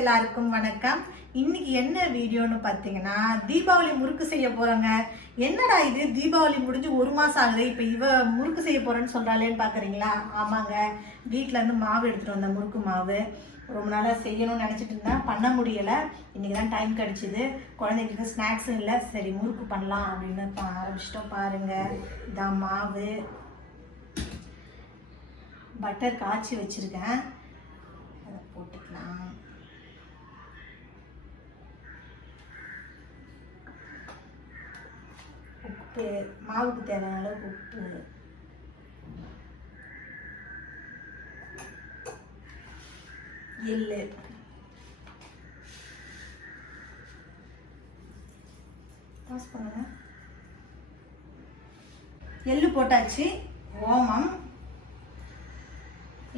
எல்லாருக்கும் வணக்கம். இன்னைக்கு என்ன வீடியோன்னு பார்த்தீங்கன்னா, தீபாவளி முறுக்கு செய்ய போறாங்க. என்னடா இது, தீபாவளி முடிஞ்சு 1 மாசம் ஆகுது, இப்போ இவ முறுக்கு செய்ய போறேன்னு சொல்றாளேன்னு பாக்குறீங்களா? ஆமாங்க, வீட்டுல இருந்து மாவு எடுத்துட்டு வந்த முறுக்கு மாவு ரொம்ப நாளாக செய்யணும்னு நினச்சிட்டு இருந்தேன், பண்ண முடியலை. இன்றைக்கி தான் டைம் கிடச்சிது. குழந்தைங்களுக்கு ஸ்நாக்ஸும் இல்லை, சரி முறுக்கு பண்ணலாம் அப்படின்னு ஆரம்பிச்சிட்டோம். பாருங்கள், இதான் மாவு, பட்டர் காய்ச்சி வச்சுருக்கேன், அதை போட்டுக்கலாம். உப்பு, மாவுக்கு தேவையான அளவுக்கு உப்பு, எள்ளு, பாஸ் பண்ணுங்க. எள்ளு போட்டாச்சு, ஓமம்.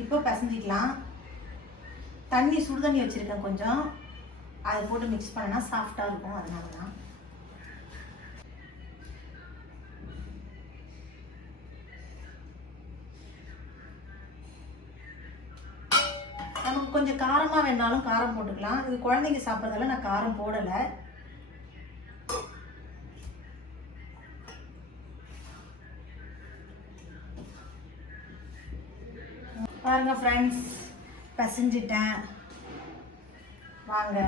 இப்போ பிசைஞ்சிக்கலாம். தண்ணி சுடு தண்ணி வச்சுருக்கேன் கொஞ்சம், அதை போட்டு மிக்ஸ் பண்ணனா சாஃப்டாக இருக்கும், அதனால தான். நமக்கு கொஞ்சம் காரமாக வேணாலும் காரம் போட்டுக்கலாம். இது குழந்தைங்க சாப்பிட்றதால நான் காரம் போடலை. பாருங்க ஃப்ரெண்ட்ஸ், பிசைஞ்சிட்டேன். வாங்க.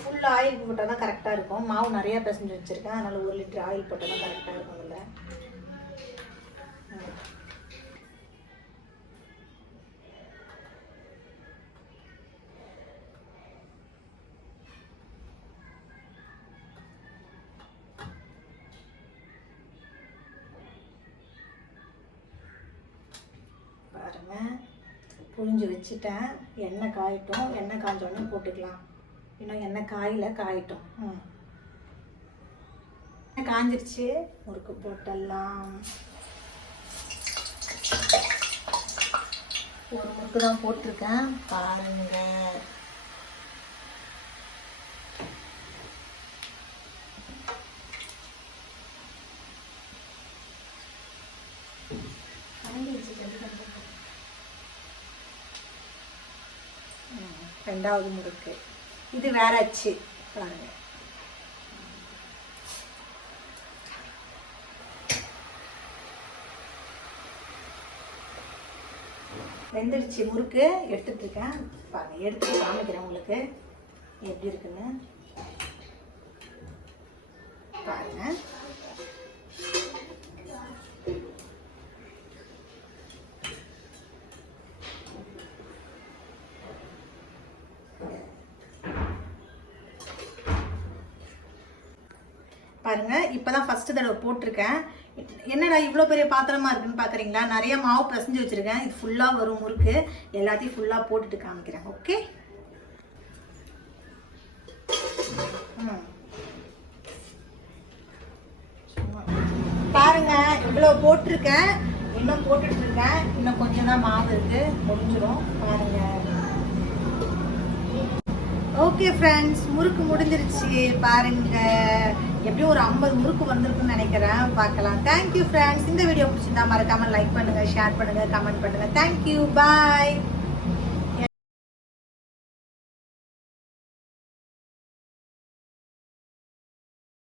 ஃபுல் ஆயில் போட்டால் தான் கரெக்டாக இருக்கும். மாவு நிறையா பிசைஞ்சு வச்சுருக்கேன், அதனால் 1 லிட்டர் ஆயில் போட்டால் தான் கரெக்டாக இருக்கும். இல்லை பாருங்க, புரிஞ்சு வச்சுட்டேன். எண்ணெய் காயட்டும், எண்ணெய் காய்ஞ்சோடனே போட்டுக்கலாம். இன்னும் எண்ணெய் காயட்டும். எண்ணெய் காஞ்சிருச்சு, முறுக்கு போட்டுடலாம். ஒரு முறுக்கு தான் போட்டிருக்கேன், பாருங்க. ரெண்டாவது முறுக்கு இது வேற அச்சு, பாருங்க. வெந்துடுச்சு முறுக்கு, எடுத்துட்டு இருக்கேன். பாருங்க, எடுத்து காமிக்கிறேன் உங்களுக்கு எப்படி இருக்குன்னு. பாருங்க, பாருங்க. இப்போதான் ஃபர்ஸ்ட் தடவை போட்டிருக்கேன். என்னடா இவ்வளோ பெரிய பாத்திரமா இருக்குன்னு பார்க்குறீங்களா? நிறைய மாவு பிசைஞ்சு வச்சுருக்கேன். இது ஃபுல்லாக வரும் முறுக்கு. எல்லாத்தையும் ஃபுல்லாக போட்டுட்டு காமிக்கிறேன். ஓகே, பாருங்க, இவ்வளோ போட்டிருக்கேன். இன்னும் போட்டுட்டு இருக்கேன். இன்னும் கொஞ்சம் தான் மாவு இருக்கு, முடிஞ்சிடும். பாருங்க. ஓகே ஃப்ரெண்ட்ஸ், முறுக்கு முடிஞ்சிருச்சு. பாருங்க, எப்படியும் ஒரு 50 முறுக்கு வந்திருக்குன்னு நினைக்கிறேன். பார்க்கலாம். Thank you friends. இந்த வீடியோ பிடிச்சிருந்தா மறக்காம லைக் பண்ணுங்க, ஷேர் பண்ணுங்க, கமெண்ட் பண்ணுங்க. தேங்க்யூ, பாய்.